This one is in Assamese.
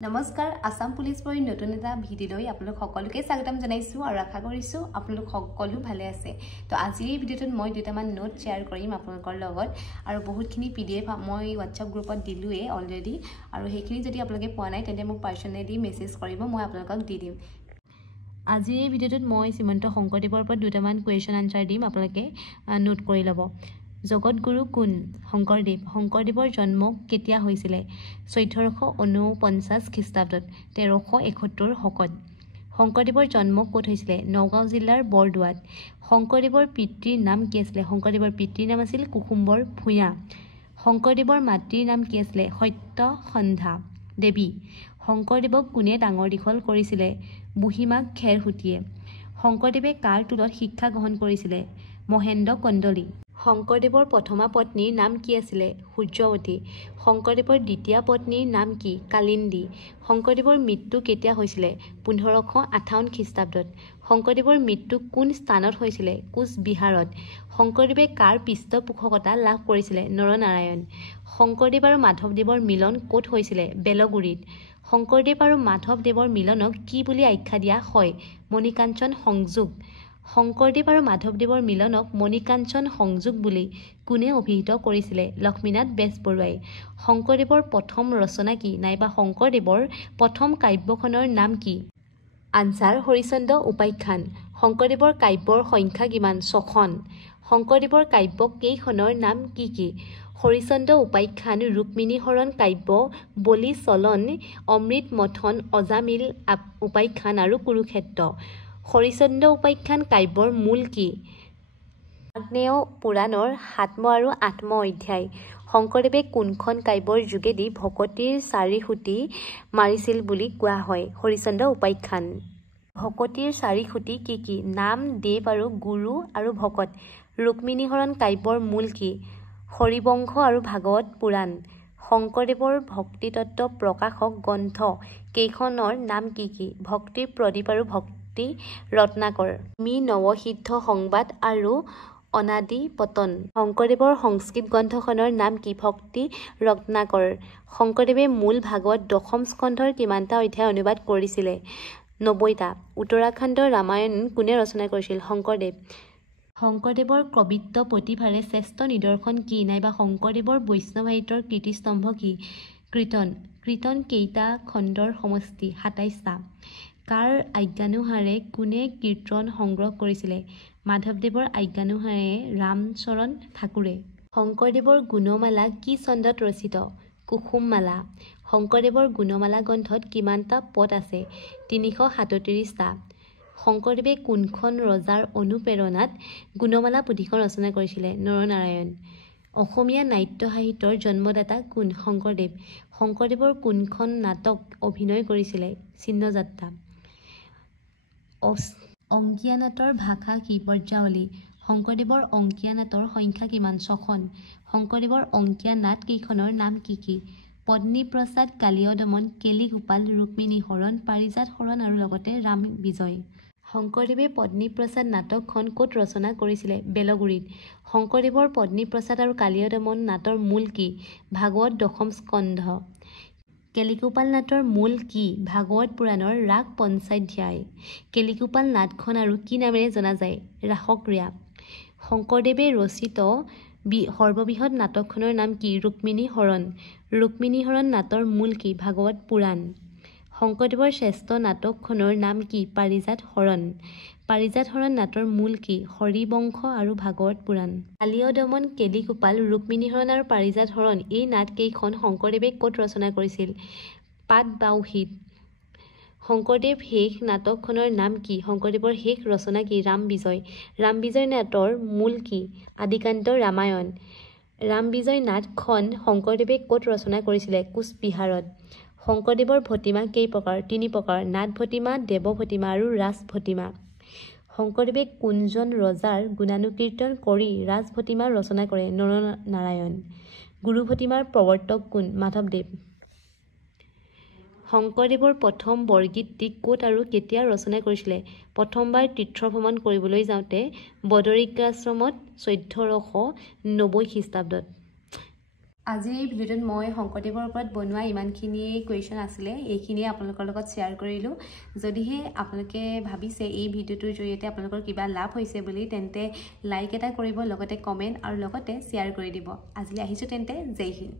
নমস্কাৰ আসাম পুলিচ পৰি নতুন এটা ভিডিঅ'লৈ আপোনালোক সকলোকে স্বাগতম জনাইছো আৰু আশা কৰিছো আপোনালোক সকলো ভালে আছে। তো আজিৰ এই ভিডিঅ'টোত মই দুটামান নোট শ্বেয়াৰ কৰিম আপোনালোকৰ লগত আৰু বহুতখিনি PDF মই WhatsApp গ্ৰুপত দিলোৱে অলৰেডি আৰু সেইখিনি যদি আপোনালোকে পোৱা নাই তেন্তে মোক পাৰ্সনেলি মেছেজ কৰিব মই আপোনালোকক দি দিম। আজিৰ এই ভিডিঅ'টোত মই শ্ৰীমন্ত শংকৰদেৱৰ ওপৰত দুটামান কুৱেশ্যন আনসাৰ দিম আপোনালোকে নোট কৰি ল'ব। জগতগুৰু কোন? শংকৰদেৱ। শংকৰদেৱৰ জন্ম কেতিয়া হৈছিলে? 1449 খ্ৰীষ্টাব্দত 1371 শকত। শংকৰদেৱৰ জন্ম ক'ত হৈছিলে? নগাঁও জিলাৰ বৰদোৱাত। শংকৰদেৱৰ পিতৃৰ নাম কি আছিলে? শংকৰদেৱৰ পিতৃৰ নাম আছিল কুসুম্বৰ ভূঞা। শংকৰদেৱৰ মাতৃৰ নাম কি আছিলে? সত্যসন্ধা দেৱী। শংকৰদেৱক কোনে ডাঙৰ দীঘল কৰিছিলে? বুঢ়ীমাক খেৰসুতীয়ে। শংকৰদেৱে কাৰ টোলত শিক্ষা গ্ৰহণ কৰিছিলে? মহেন্দ্ৰ কন্দলী। শংকৰদেৱৰ প্ৰথমা পত্নীৰ নাম কি আছিলে? সূৰ্যৱতী। শংকৰদেৱৰ দ্বিতীয়া পত্নীৰ নাম কি? কালিন্দী। শংকৰদেৱৰ মৃত্যু কেতিয়া হৈছিলে? 1558 খ্ৰীষ্টাব্দত। শংকৰদেৱৰ মৃত্যু কোন স্থানত হৈছিলে? কোচবিহাৰত। শংকৰদেৱে কাৰ পৃষ্ঠপোষকতা লাভ কৰিছিলে? নৰনাৰায়ণ। শংকৰদেৱ আৰু মাধৱদেৱৰ মিলন ক'ত হৈছিলে? বেলগুৰিত। শংকৰদেৱ আৰু মাধৱদেৱৰ মিলনক কি বুলি আখ্যা দিয়া হয়? মণিকাঞ্চন সংযোগ। শংকৰদেৱ আৰু মাধৱদেৱৰ মিলনক মণিকাঞ্চন সংযোগ বুলি কোনে অভিহিত কৰিছিলে? লক্ষ্মীনাথ বেজবৰুৱাই। শংকৰদেৱৰ প্ৰথম ৰচনা কি? নাইবা শংকৰদেৱৰ প্ৰথম কাব্যখনৰ নাম কি? আনসাৰ হৰিচন্দ্ৰ উপাখ্যান। শংকৰদেৱৰ কাব্যৰ সংখ্যা কিমান? 6খন। শংকৰদেৱৰ কাব্য কেইখনৰ নাম কি কি? হৰিচন্দ্ৰ উপাখ্যান, ৰুক্মিণী হৰণ কাব্য, বলি চলন, অমৃত মথন, অজামিল উপাখ্যান আৰু কুৰুক্ষেত্ৰ। হৰিচন্দ্ৰ উপাখ্যান কাব্যৰ মূল কি? আগ্নেয় পুৰাণৰ 7ম আৰু 8ম অধ্যায়। শংকৰদেৱে কোনখন কাব্যৰ যোগেদি ভকতিৰ 4 সুঁতি মাৰিছিল বুলি কোৱা হয়? হৰিচন্দ্ৰ উপাখ্যান। ভকতিৰ 4 সুঁতি কি কি? নাম, দেৱ আৰু গুৰু আৰু ভকত। ৰুক্মিণী হৰণ কাব্যৰ মূল কি? হৰিবংশ আৰু ভাগৱত পুৰাণ। শংকৰদেৱৰ ভক্তিতত্ত্ব প্ৰকাশক গ্ৰন্থ কেইখনৰ নাম কি কি? ভক্তিৰ প্ৰদীপ আৰু ভক্তি ৰত্নাকৰ। মি নৱসিদ্ধ সংবাদ আৰু অনাদি পতন। শংকৰদেৱৰ সংস্কৃত গ্ৰন্থখনৰ নাম কি? ভক্তি ৰত্নাকৰ। শংকৰদেৱে মূল ভাগৱত দশম স্কন্ধৰ কিমানটা অধ্যায় অনুবাদ কৰিছিলে? 90টা। উত্তৰাখণ্ডৰ ৰামায়ণ কোনে ৰচনা কৰিছিল? শংকৰদেৱ। শংকৰদেৱৰ কবিত্ব প্ৰতিভাৰে শ্ৰেষ্ঠ নিদৰ্শন কি? নাইবা শংকৰদেৱৰ বৈষ্ণৱায়িতৰ কীৰ্তিস্তম্ভ কি? কীৰ্তন। কীৰ্তন কেইটা খণ্ডৰ সমষ্টি? 27টা। কাৰ আজ্ঞানুসাৰে কোনে কীৰ্তন সংগ্ৰহ কৰিছিলে? মাধৱদেৱৰ আজ্ঞানুসাৰে ৰামচৰণ ঠাকুৰে। শংকৰদেৱৰ গুণমালা কি চন্দত ৰচিত? কুসুমমালা। শংকৰদেৱৰ গুণমালা গ্ৰন্থত কিমানটা পদ আছে? 337টা। শংকৰদেৱে কোনখন ৰজাৰ অনুপ্ৰেৰণাত গুণমালা পুথিখন ৰচনা কৰিছিলে? নৰনাৰায়ণ। অসমীয়া নাট্য সাহিত্যৰ জন্মদাতা কোন? শংকৰদেৱ। শংকৰদেৱৰ কোনখন নাটক অভিনয় কৰিছিলে? চিহ্নযাত্ৰা। অংকীয়া নাটৰ ভাষা কি? ব্ৰজাৱলী। শংকৰদেৱৰ অংকীয়া নাটৰ সংখ্যা কিমান? 6খন। শংকৰদেৱৰ অংকীয়া নাট কেইখনৰ নাম কি কি? পত্নীপ্ৰসাদ, কালীয় দমন, কেলিগোপাল, ৰুক্মিণী হৰণ, পাৰিজাত হৰণ আৰু লগতে ৰাম বিজয়। শংকৰদেৱে পত্নীপ্ৰসাদ নাটকখন ক'ত ৰচনা কৰিছিলে? বেলগুৰিত। শংকৰদেৱৰ পত্নীপ্ৰসাদ আৰু কালীয় দমন নাটৰ মূল কি? ভাগৱত দশম স্কন্ধ। কেলিগোপাল নাটৰ মূল কি? ভাগৱত পুৰাণৰ ৰাগ পঞ্চাধ্যায়। কেলিগোপাল নাটখন আৰু কি নামেৰে জনা যায়? ৰাসক্ৰিয়া। শংকৰদেৱে ৰচিত সৰ্ববৃহৎ নাটকখনৰ নাম কি? ৰুক্মিণী হৰণ। ৰুক্মিণী হৰণ নাটৰ মূল কি? ভাগৱত পুৰাণ। শংকৰদেৱৰ শ্ৰেষ্ঠ নাটকখনৰ নাম কি? পাৰিজাত হৰণ। পাৰিজাত হৰণ নাটৰ মূল কি? হৰিবংশ আৰু ভাগৱত পুৰাণ। কালীয় দমন, কেলিগোপাল, ৰুক্মিণী হৰণ আৰু পাৰিজাত হৰণ এই নাটকেইখন শংকৰদেৱে ক'ত ৰচনা কৰিছিল? পাটবাউসীত। শংকৰদেৱ শেষ নাটকখনৰ নাম কি? শংকৰদেৱৰ শেষ ৰচনা কি? ৰাম বিজয়। ৰাম বিজয় নাটৰ মূল কি? আদিকান্ত ৰামায়ণ। ৰাম বিজয় নাটখন শংকৰদেৱে ক'ত ৰচনা কৰিছিলে? কোচবিহাৰত। শংকৰদেৱৰ ভটিমা কেই প্ৰকাৰ? 3 প্ৰকাৰ। নাট ভটিমা, দেৱ ভটিমা আৰু ৰাজ ভটিমা। শংকৰদেৱে কোনজন ৰজাৰ গুণানুকীৰ্তন কৰি ৰাজ ভটিমা ৰচনা কৰে? নৰনাৰায়ণ। গুৰু ভটিমাৰ প্ৰৱৰ্তক কোন? মাধৱদেৱ। শংকৰদেৱৰ প্ৰথম বৰগীতটি ক'ত আৰু কেতিয়া ৰচনা কৰিছিলে? প্ৰথমবাৰ তীৰ্থভ্ৰমণ কৰিবলৈ যাওঁতে বদৰিকাশ্ৰমত 1490 খ্ৰীষ্টাব্দত। আজি এই ভিডিঅ'টোত মই শংকৰদেৱৰ ওপৰত বনোৱা ইমানখিনিয়ে কুৱেশ্যন আছিলে, এইখিনিয়ে আপোনালোকৰ লগত শ্বেয়াৰ কৰিলোঁ। যদিহে আপোনালোকে ভাবিছে এই ভিডিঅ'টোৰ জৰিয়তে আপোনালোকৰ কিবা লাভ হৈছে বুলি, তেন্তে লাইক এটা কৰিব, লগতে কমেণ্ট আৰু লগতে শ্বেয়াৰ কৰি দিব। আজিলৈ আহিছোঁ তেন্তে, জয় হিন্দ।